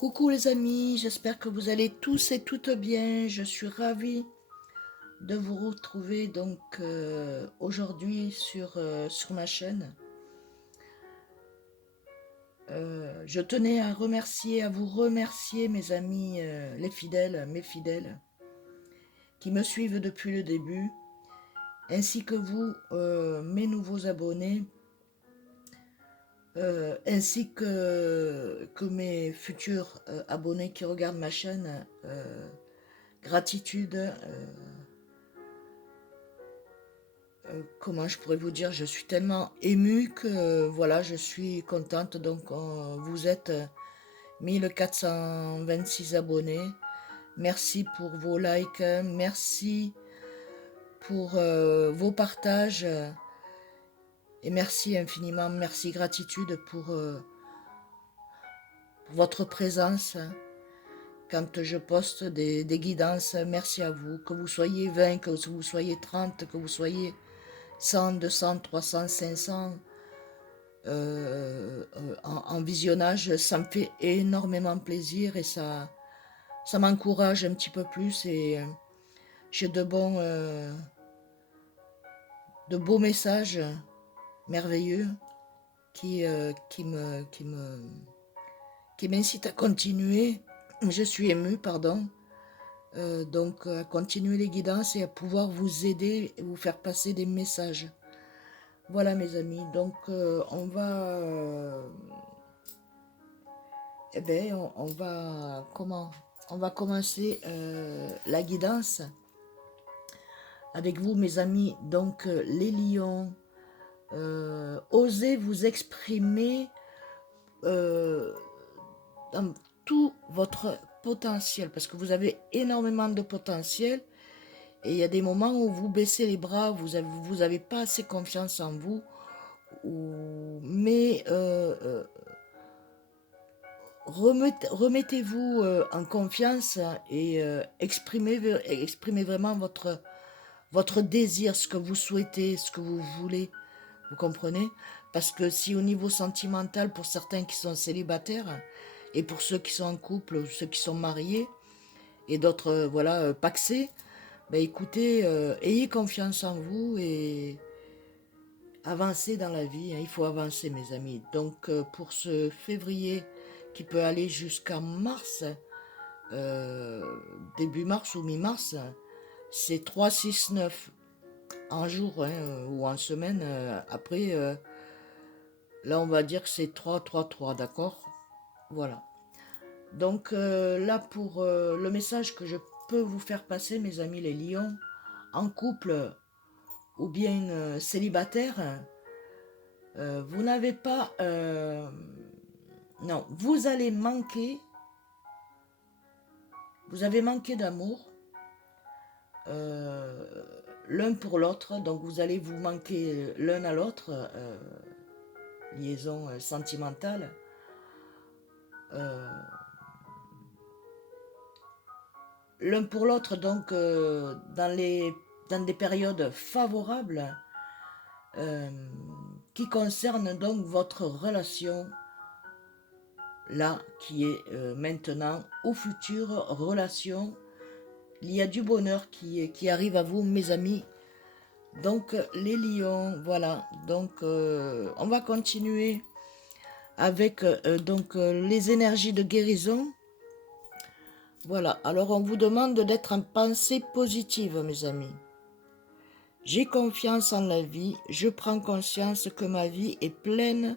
Coucou les amis, j'espère que vous allez tous et toutes bien. Je suis ravie de vous retrouver aujourd'hui sur ma chaîne. Je tenais à vous remercier mes amis, les fidèles, mes fidèles, qui me suivent depuis le début, ainsi que vous, mes nouveaux abonnés, ainsi que mes futurs abonnés qui regardent ma chaîne. Gratitude. Comment je pourrais vous dire, je suis tellement émue que voilà, je suis contente. Vous êtes 1426 abonnés. Merci pour vos likes, merci pour vos partages et merci infiniment, merci gratitude pour votre présence quand je poste des guidances. Merci à vous, que vous soyez 20, que vous soyez 30, que vous soyez 100, 200, 300, 500. En visionnage, ça me fait énormément plaisir et ça m'encourage un petit peu plus et j'ai de beaux messages merveilleux qui m'incitent à continuer. Je suis émue, pardon. À continuer les guidances et à pouvoir vous aider et vous faire passer des messages. Voilà mes amis, on va comment? On va commencer la guidance avec vous, mes amis. Les lions, osez vous exprimer euh, dans tout votre potentiel, parce que vous avez énormément de potentiel. Et il y a des moments où vous baissez les bras, vous avez pas assez confiance en vous, mais remettez-vous en confiance et exprimez vraiment votre désir, ce que vous souhaitez, ce que vous voulez, vous comprenez? Parce que si au niveau sentimental, pour certains qui sont célibataires, et pour ceux qui sont en couple, ou ceux qui sont mariés, et d'autres, pacsés, ben écoutez, ayez confiance en vous et avancez dans la vie, hein. Il faut avancer, mes amis. Pour ce février qui peut aller jusqu'à mars, euh, début mars ou mi-mars, c'est 3, 6, 9 en jour, hein, ou en semaine. Après, là, on va dire que c'est 3, 3, 3, d'accord? Voilà. Là, pour le message que je peux vous faire passer, mes amis les lions, en couple ou bien célibataire, vous n'avez pas... non, vous avez manqué d'amour euh, l'un pour l'autre, donc vous allez vous manquer l'un à l'autre, liaison sentimentale. Euh, L'un pour l'autre, dans des périodes favorables euh, qui concernent donc votre relation là, qui est maintenant ou future relation. Il y a du bonheur qui arrive à vous, mes amis. Les lions, voilà. On va continuer avec les énergies de guérison. Voilà. Alors, on vous demande d'être en pensée positive, mes amis. J'ai confiance en la vie. Je prends conscience que ma vie est pleine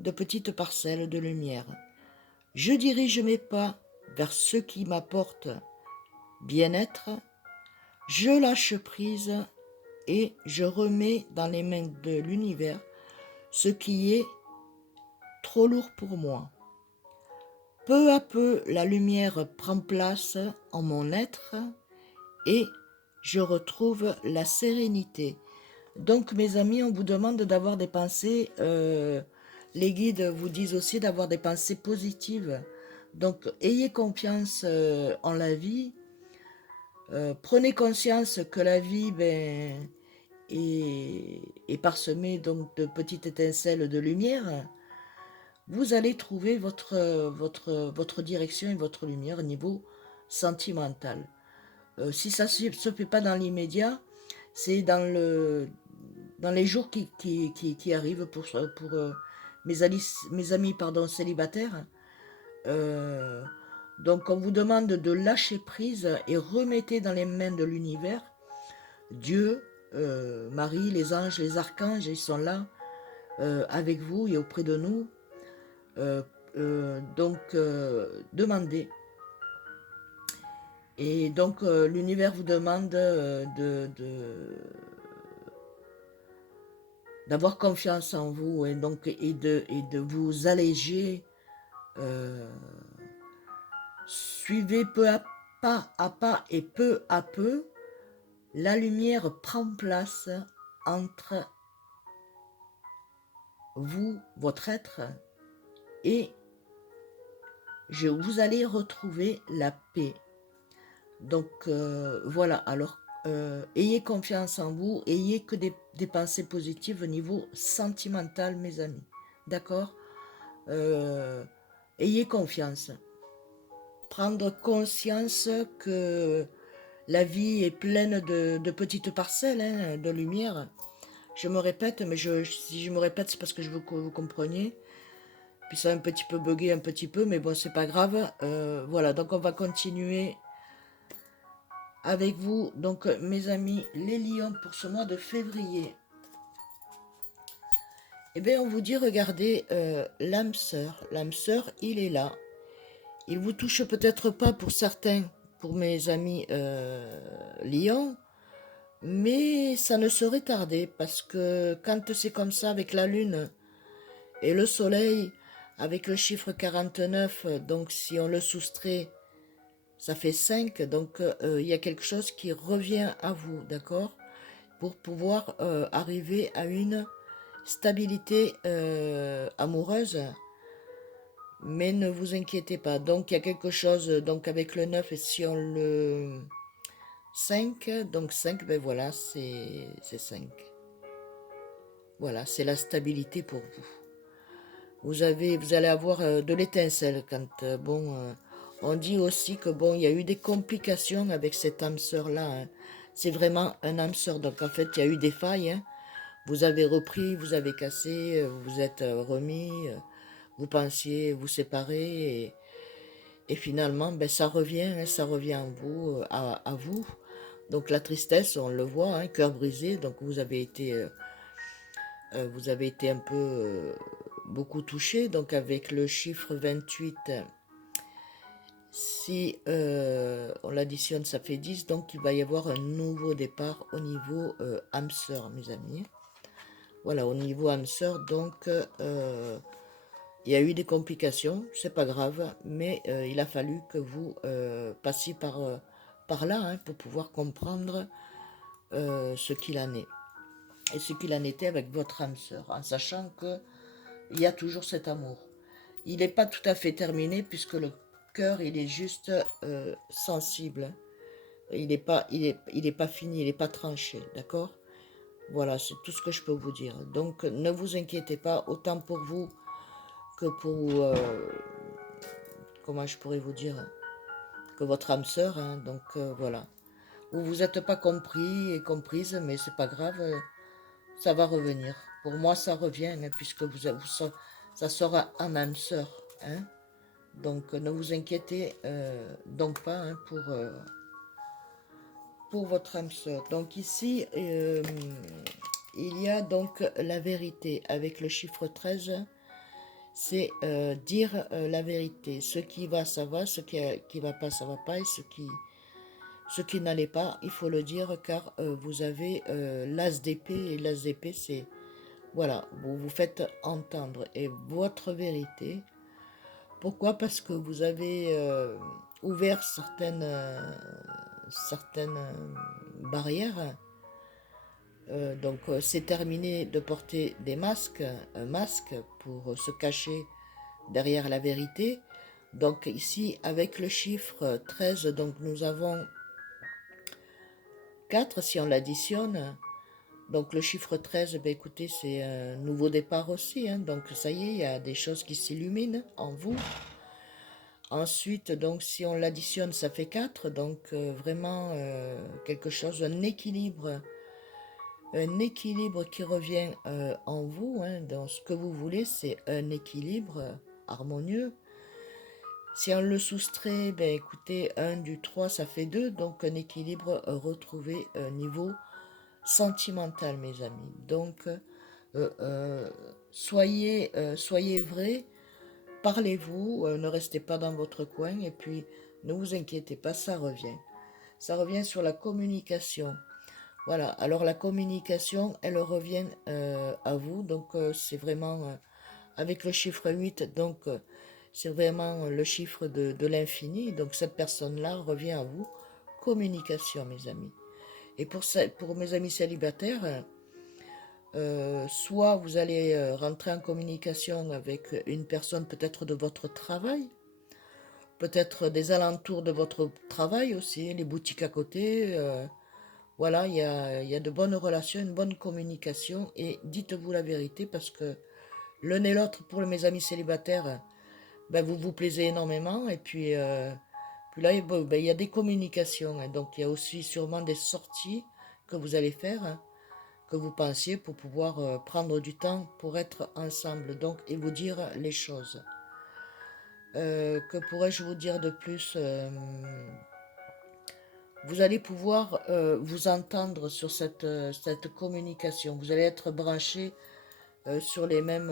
de petites parcelles de lumière. Je dirige mes pas vers ce qui m'apporte bien-être. Je lâche prise et je remets dans les mains de l'univers ce qui est trop lourd pour moi. Peu à peu, la lumière prend place en mon être et je retrouve la sérénité. Donc, mes amis, on vous demande d'avoir des pensées. Les guides vous disent aussi d'avoir des pensées positives. Donc, ayez confiance en la vie. Prenez conscience que la vie, est parsemée donc de petites étincelles de lumière. vous allez trouver votre direction et votre lumière au niveau sentimental. Si ça ne se fait pas dans l'immédiat, c'est dans les jours qui arrivent pour mes amis pardon, célibataires. Euh, donc on vous demande de lâcher prise et remettez dans les mains de l'univers. Dieu, Marie, les anges, les archanges, ils sont là avec vous et auprès de nous. Euh, demandez. Et donc l'univers vous demande d'avoir confiance en vous et de vous alléger. euh, Suivez pas à pas et peu à peu, la lumière prend place entre vous, votre être, et vous allez retrouver la paix. Donc voilà, alors ayez confiance en vous, ayez que des pensées positives au niveau sentimental, mes amis. D'accord. Ayez confiance. Prendre conscience que la vie est pleine de petites parcelles, hein, de lumière. Je me répète, mais si je me répète, c'est parce que je veux que vous compreniez. Puis ça a un petit peu bugué, un petit peu, mais bon, c'est pas grave. Voilà, donc on va continuer avec vous, donc mes amis, les lions pour ce mois de février. Eh bien, on vous dit, regardez, l'âme sœur. L'âme sœur, il est là. Il vous touche peut-être pas pour certains, pour mes amis lions, mais ça ne saurait tarder parce que quand c'est comme ça avec la lune et le soleil, avec le chiffre 49, donc si on le soustrait, ça fait 5, donc il y a quelque chose qui revient à vous, d'accord? Pour pouvoir arriver à une stabilité amoureuse, mais ne vous inquiétez pas. Donc il y a quelque chose, donc avec le 9, et si on le 5, donc 5, ben voilà, c'est 5. Voilà, c'est la stabilité pour vous. Vous allez avoir de l'étincelle quand, on dit aussi que bon, il y a eu des complications avec cette âme sœur-là, hein. C'est vraiment un âme sœur, donc en fait, il y a eu des failles, hein. Vous avez repris, vous avez cassé, vous êtes remis, vous pensiez vous séparer, et finalement, ben, ça revient, hein, ça revient en vous, à vous. Donc la tristesse, on le voit, hein, cœur brisé, donc vous avez été un peu beaucoup touché, donc avec le chiffre 28, si on l'additionne, ça fait 10, donc il va y avoir un nouveau départ au niveau âme sœur, mes amis. Voilà, au niveau âme sœur, donc il y a eu des complications, c'est pas grave, mais il a fallu que vous passiez par là, hein, pour pouvoir comprendre ce qu'il en est. Et ce qu'il en était avec votre âme sœur, en sachant que il y a toujours cet amour. Il n'est pas tout à fait terminé puisque le cœur, il est juste sensible. Il est pas fini, il n'est pas tranché, d'accord? Voilà, c'est tout ce que je peux vous dire. Donc, ne vous inquiétez pas, autant pour vous que pour, comment je pourrais vous dire, que votre âme sœur, hein. Donc, voilà. Vous n'êtes pas compris et comprise, mais c'est pas grave, ça va revenir. Pour moi, ça revient, hein, puisque ça sera en âme sœur, hein. Donc ne vous inquiétez donc pas, hein, pour votre âme sœur. Donc ici, il y a donc la vérité avec le chiffre 13. C'est dire la vérité. Ce qui va, ça va. Ce qui va pas, ça va pas. Et ce qui n'allait pas, il faut le dire car vous avez l'as d'épée. Et l'as d'épée, c'est... Voilà, vous vous faites entendre. Et votre vérité... Pourquoi? Parce que vous avez ouvert certaines barrières. Donc c'est terminé de porter des masques, un masque pour se cacher derrière la vérité. Donc ici, avec le chiffre 13, donc nous avons 4 si on l'additionne. Donc le chiffre 13, ben écoutez, c'est un nouveau départ aussi, hein. Donc ça y est, il y a des choses qui s'illuminent en vous. Ensuite, donc si on l'additionne, ça fait 4. Donc vraiment quelque chose, un équilibre qui revient en vous, hein. Dans ce que vous voulez, c'est un équilibre harmonieux. Si on le soustrait, ben écoutez, 1 du 3, ça fait 2. Donc un équilibre retrouvé niveau sentimental, mes amis. Donc soyez vrais, parlez-vous, ne restez pas dans votre coin, et puis ne vous inquiétez pas, ça revient. Ça revient sur la communication. Voilà, alors la communication, elle revient à vous, donc c'est vraiment avec le chiffre 8, donc c'est vraiment le chiffre de l'infini, donc cette personne-là revient à vous. Communication, mes amis. Et pour mes amis célibataires, soit vous allez rentrer en communication avec une personne peut-être de votre travail, peut-être des alentours de votre travail aussi, les boutiques à côté. Voilà, il y a de bonnes relations, une bonne communication et dites-vous la vérité parce que l'un et l'autre, pour mes amis célibataires, ben, vous vous plaisez énormément et puis là, bon, ben, il y a des communications, hein. Donc il y a aussi sûrement des sorties que vous allez faire, hein, que vous pensiez pour pouvoir prendre du temps pour être ensemble donc et vous dire les choses. Que pourrais-je vous dire de plus? Vous allez pouvoir vous entendre sur cette communication. Vous allez être branchés sur les mêmes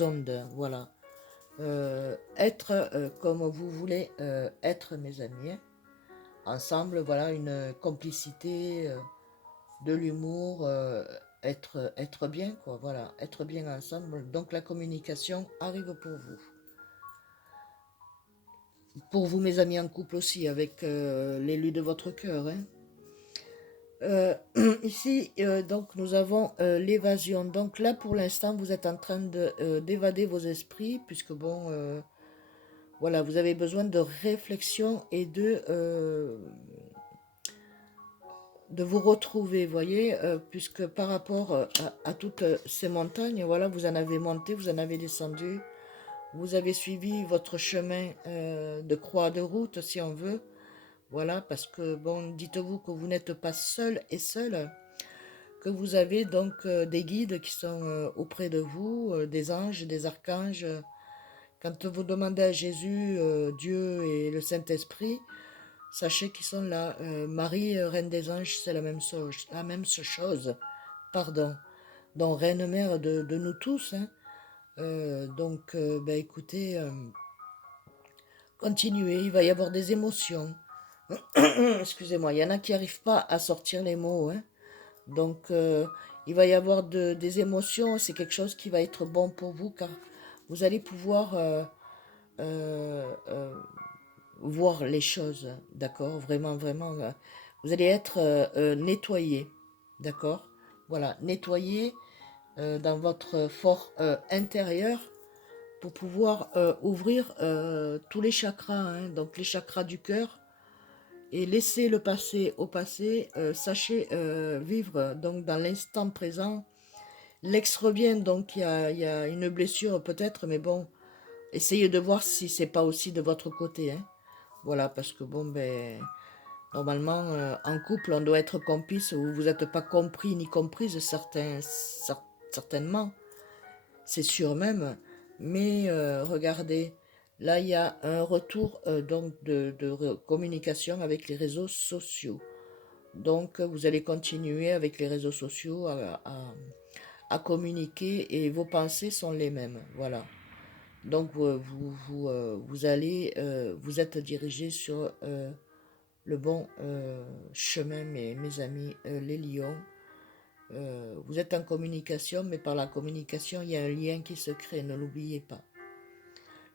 ondes. Voilà. Être comme vous voulez être, mes amis, hein. Ensemble, voilà, une complicité, de l'humour, être bien, quoi. Voilà, être bien ensemble. Donc la communication arrive pour vous. Pour vous, mes amis en couple aussi, avec l'élu de votre cœur, hein. Ici, donc, nous avons l'évasion. Donc là, pour l'instant, vous êtes en train d'évader vos esprits, puisque bon, voilà, vous avez besoin de réflexion et de vous retrouver, voyez, puisque par rapport à toutes ces montagnes, voilà, vous en avez monté, vous en avez descendu, vous avez suivi votre chemin de croix de route, si on veut. Voilà, parce que, bon, dites-vous que vous n'êtes pas seul et seul, que vous avez donc des guides qui sont auprès de vous, des anges, des archanges. Quand vous demandez à Jésus, Dieu et le Saint-Esprit, sachez qu'ils sont là. Marie, Reine des Anges, c'est la même chose. Pardon. Donc, Reine Mère de nous tous, hein. Donc, ben, écoutez, continuez, il va y avoir des émotions. Excusez-moi, il y en a qui n'arrivent pas à sortir les mots, hein. Donc, il va y avoir des émotions, c'est quelque chose qui va être bon pour vous, car vous allez pouvoir euh, euh, voir les choses, d'accord? Vraiment, vraiment, vous allez être nettoyé, d'accord? Voilà, nettoyé dans votre fort intérieur pour pouvoir ouvrir tous les chakras, hein, donc les chakras du cœur, et laisser le passé au passé. Sachez vivre donc dans l'instant présent. L'ex revient, donc il y a une blessure peut-être, mais bon, essayez de voir si c'est pas aussi de votre côté, hein. Voilà, parce que bon, ben, normalement, en couple, on doit être complice, ou vous n'êtes pas compris ni comprise, certainement, c'est sûr même. Mais regardez, là, il y a un retour donc de communication avec les réseaux sociaux. Donc, vous allez continuer avec les réseaux sociaux à communiquer et vos pensées sont les mêmes. Voilà. Donc, vous allez vous êtes dirigé sur le bon chemin, mes amis, les lions. Vous êtes en communication, mais par la communication, il y a un lien qui se crée, ne l'oubliez pas.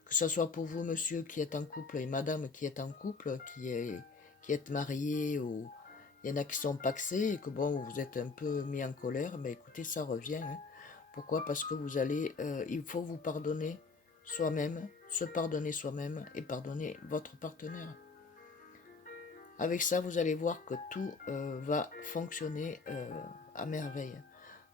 Que ce soit pour vous, monsieur, qui êtes en couple, et madame qui est en couple, qui êtes marié, ou il y en a qui sont paxés, et que bon, vous êtes un peu mis en colère, mais écoutez, ça revient, hein. Pourquoi? Parce que il faut vous pardonner soi-même, se pardonner soi-même et pardonner votre partenaire. Avec ça, vous allez voir que tout va fonctionner à merveille.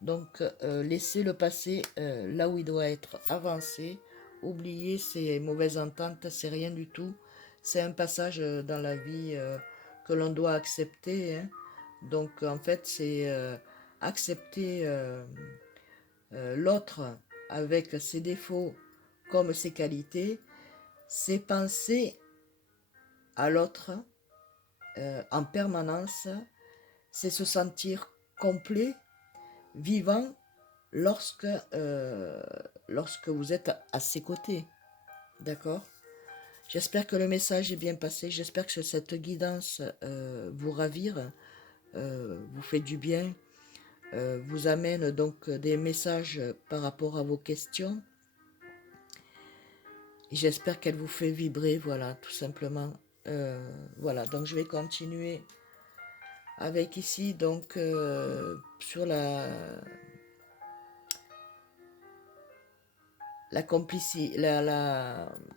Donc, laissez le passé là où il doit être, avancé. Oubliez ces mauvaises ententes, c'est rien du tout. C'est un passage dans la vie que l'on doit accepter, hein. Donc, en fait, c'est accepter l'autre avec ses défauts comme ses qualités. C'est penser à l'autre en permanence. C'est se sentir complet, vivant, lorsque, lorsque vous êtes à ses côtés. D'accord? J'espère que le message est bien passé. J'espère que cette guidance vous ravire, vous fait du bien, vous amène donc des messages par rapport à vos questions. Et j'espère qu'elle vous fait vibrer, voilà, tout simplement. Voilà, donc je vais continuer avec ici, donc, sur la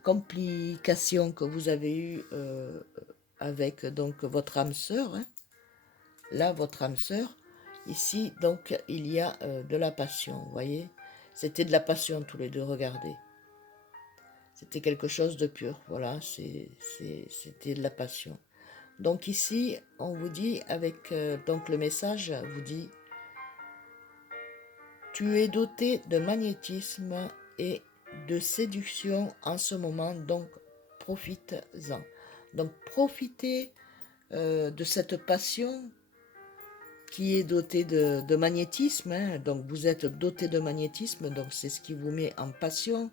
complication que vous avez eue avec donc votre âme sœur, hein. Là, votre âme sœur, ici, donc, il y a de la passion, vous voyez. C'était de la passion tous les deux, regardez. C'était quelque chose de pur, voilà, c'était de la passion. Donc ici, on vous dit, avec donc le message, vous dit, tu es doté de magnétisme et de séduction en ce moment, donc profite-en. Donc profitez de cette passion qui est dotée de magnétisme, hein. Donc vous êtes doté de magnétisme, donc c'est ce qui vous met en passion,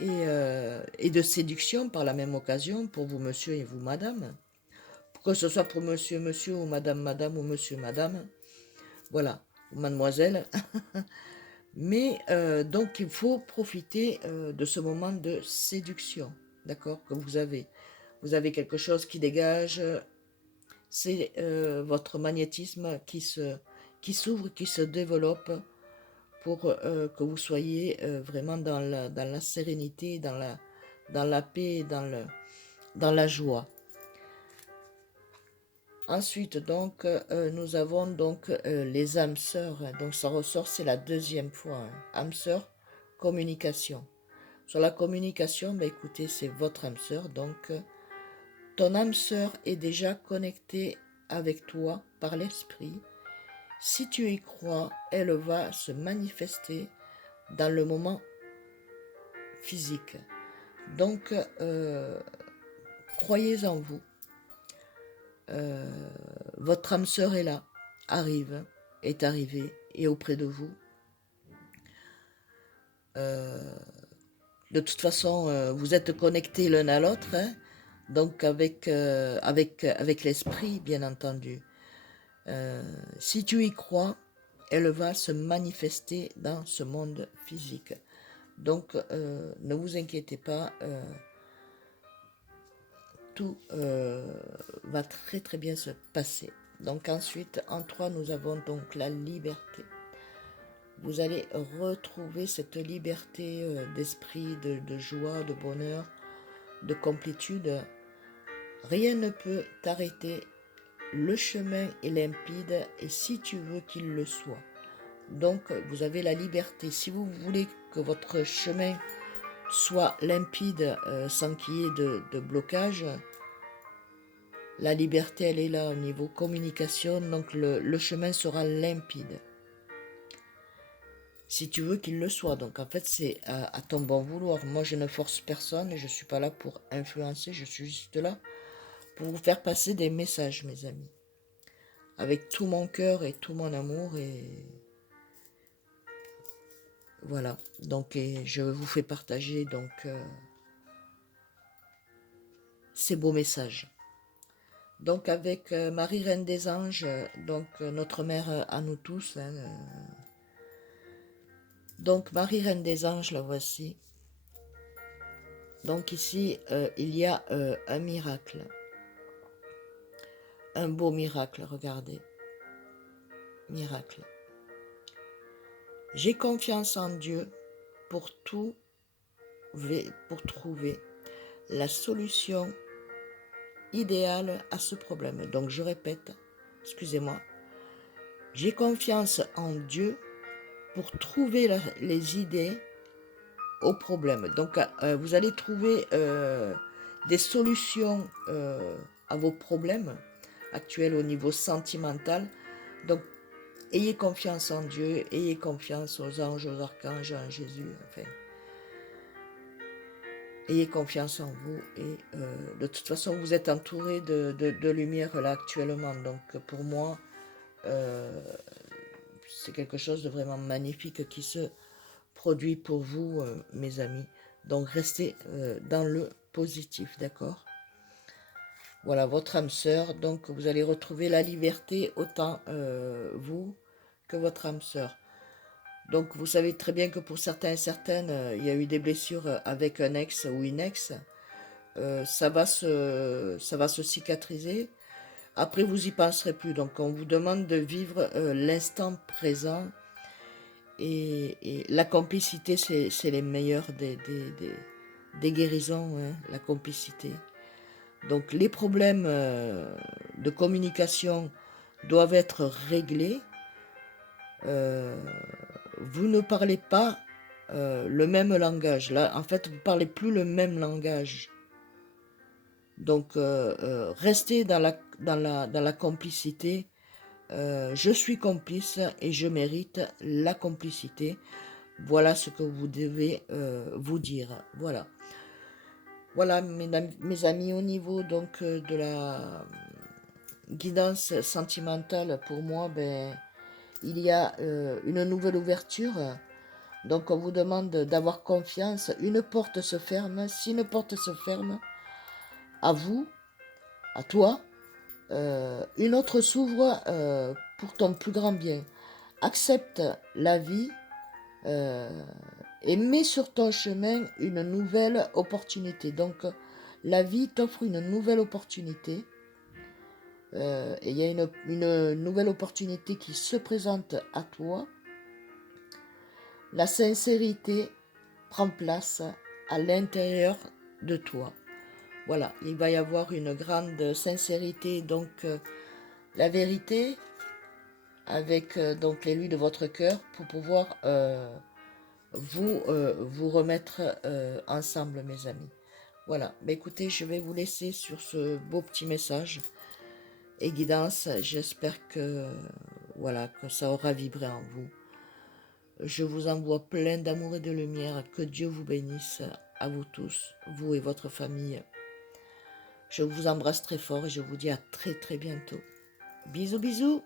et de séduction par la même occasion pour vous monsieur et vous madame, que ce soit pour monsieur monsieur ou madame madame ou monsieur madame, voilà, ou mademoiselle. Mais donc il faut profiter de ce moment de séduction, d'accord, que vous avez. Vous avez quelque chose qui dégage, c'est votre magnétisme qui s'ouvre, qui se développe pour que vous soyez vraiment dans la sérénité, dans la paix, dans la joie. Ensuite, donc, nous avons donc les âmes sœurs. Donc, ça ressort, c'est la deuxième fois, hein. Âme sœur, communication. Sur la communication, bah, écoutez, c'est votre âme sœur. Donc, ton âme sœur est déjà connectée avec toi par l'esprit. Si tu y crois, elle va se manifester dans le moment physique. Donc, croyez en vous. Votre âme sœur est là, arrive, est arrivée, est auprès de vous. De toute façon, vous êtes connectés l'un à l'autre, hein, donc avec l'esprit, bien entendu. Si tu y crois, elle va se manifester dans ce monde physique. Donc, ne vous inquiétez pas, tout va très très bien se passer. Donc ensuite, en 3, nous avons donc la liberté. Vous allez retrouver cette liberté d'esprit, de joie, de bonheur, de complétude. Rien ne peut t'arrêter. Le chemin est limpide et si tu veux qu'il le soit. Donc vous avez la liberté. Si vous voulez que votre chemin soit limpide sans qu'il y ait de blocage, la liberté elle est là au niveau communication. Donc le chemin sera limpide. Si tu veux qu'il le soit. Donc en fait, c'est à ton bon vouloir. Moi, je ne force personne et je ne suis pas là pour influencer. Je suis juste là pour vous faire passer des messages, mes amis. Avec tout mon cœur et tout mon amour. Et voilà. Donc je vous fais partager donc ces beaux messages. Donc avec Marie Reine des Anges, donc notre mère à nous tous. Hein, donc Marie Reine des Anges, la voici. Donc ici, il y a un miracle. Un beau miracle, regardez. Miracle. J'ai confiance en Dieu pour trouver la solution idéale à ce problème. Donc je répète, excusez-moi, j'ai confiance en Dieu pour trouver les idées au problème. Donc vous allez trouver des solutions à vos problèmes actuels au niveau sentimental. Donc ayez confiance en Dieu, ayez confiance aux anges, aux archanges, en Jésus, enfin. Ayez confiance en vous et de toute façon vous êtes entouré de lumière là actuellement. Donc pour moi, c'est quelque chose de vraiment magnifique qui se produit pour vous, mes amis. Donc restez dans le positif, d'accord? Voilà, votre âme sœur. Donc vous allez retrouver la liberté, autant vous que votre âme sœur. Donc vous savez très bien que pour certains et certaines, il y a eu des blessures avec un ex ou une ex. Ça va se cicatriser. Après, vous y penserez plus. Donc on vous demande de vivre l'instant présent. Et la complicité, c'est les meilleures des guérisons, hein, la complicité. Donc les problèmes de communication doivent être réglés. Vous ne parlez pas le même langage. Là, en fait, vous ne parlez plus le même langage. Donc, restez dans la complicité. Je suis complice et je mérite la complicité. Voilà ce que vous devez vous dire. Voilà. Voilà, mes amis, au niveau donc de la guidance sentimentale, pour moi, ben, il y a une nouvelle ouverture. Donc, on vous demande d'avoir confiance. Une porte se ferme. Si une porte se ferme, à vous, à toi, une autre s'ouvre pour ton plus grand bien. Accepte la vie et mets sur ton chemin une nouvelle opportunité. Donc, la vie t'offre une nouvelle opportunité. Et il y a une nouvelle opportunité qui se présente à toi. La sincérité prend place à l'intérieur de toi. Voilà, il va y avoir une grande sincérité, donc la vérité avec donc l'élu de votre cœur pour pouvoir vous remettre ensemble, mes amis. Voilà, mais écoutez, je vais vous laisser sur ce beau petit message et guidance. J'espère que, voilà, que ça aura vibré en vous. Je vous envoie plein d'amour et de lumière. Que Dieu vous bénisse à vous tous, vous et votre famille. Je vous embrasse très fort et je vous dis à très très bientôt. Bisous, bisous.